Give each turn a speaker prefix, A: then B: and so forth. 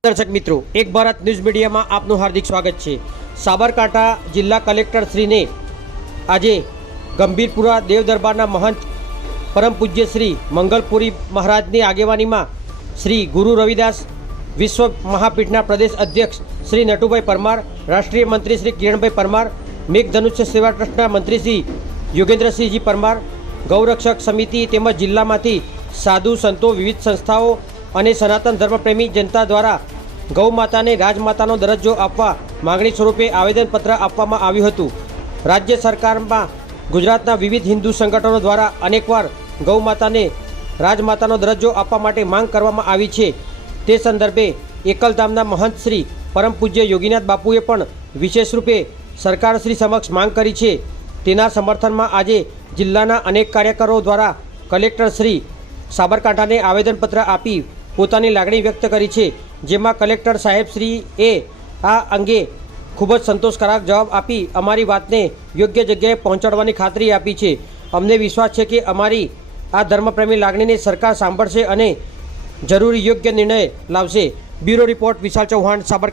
A: દર્શક મિત્રો, એક ભારત ન્યૂઝ મીડિયામાં આપનું હાર્દિક સ્વાગત છે. સાબરકાંઠા જિલ્લા કલેક્ટર શ્રીને આજે ગંભીરપુરા દેવદરબારના મહંત પરમ પૂજ્ય શ્રી મંગલપુરી મહારાજની આગેવાનીમાં શ્રી ગુરુ રવિદાસ વિશ્વ મહાપીઠના પ્રદેશ અધ્યક્ષ શ્રી નટુભાઈ પરમાર, રાષ્ટ્રીય મંત્રી શ્રી કિરણભાઈ પરમાર, મેઘધનુષ્ય સેવા ટ્રસ્ટના મંત્રી શ્રી યોગેન્દ્રસિંહજી પરમાર, ગૌરક્ષક સમિતિ તેમજ જિલ્લામાંથી સાધુ સંતો વિવિધ સંસ્થાઓ અને સનાતન ધર્મપ્રેમી જનતા દ્વારા ગૌ માતાને રાજમાતાનો દરજ્જો આપવા માંગણી સ્વરૂપે આવેદનપત્ર આપવામાં આવ્યું હતું. રાજ્ય સરકારમાં ગુજરાતના વિવિધ હિન્દુ સંગઠનો દ્વારા અનેકવાર ગૌ માતાને રાજમાતાનો દરજ્જો આપવા માટે માંગ કરવામાં આવી છે. તે સંદર્ભે એકલધામના મહંત શ્રી પરમ પૂજ્ય યોગીનાથ બાપુએ પણ વિશેષ રૂપે સરકારશ્રી સમક્ષ માંગ કરી છે. તેના સમર્થનમાં આજે જિલ્લાના અનેક કાર્યકરો દ્વારા કલેક્ટર શ્રી સાબરકાંઠાને આવેદનપત્ર આપી પોતાની લાગણી વ્યક્ત કરી છે, જેમાં કલેક્ટર સાહેબશ્રીએ આ અંગે ખૂબ જ સંતોષકારક જવાબ આપી અમારી વાતને યોગ્ય જગ્યાએ પહોંચાડવાની ખાતરી આપી છે. અમને વિશ્વાસ છે કે અમારી આ ધર્મપ્રેમી લાગણીને સરકાર સાંભળશે અને જરૂરી યોગ્ય નિર્ણય લાવશે. Bureau report Vishal Chauhan Sabar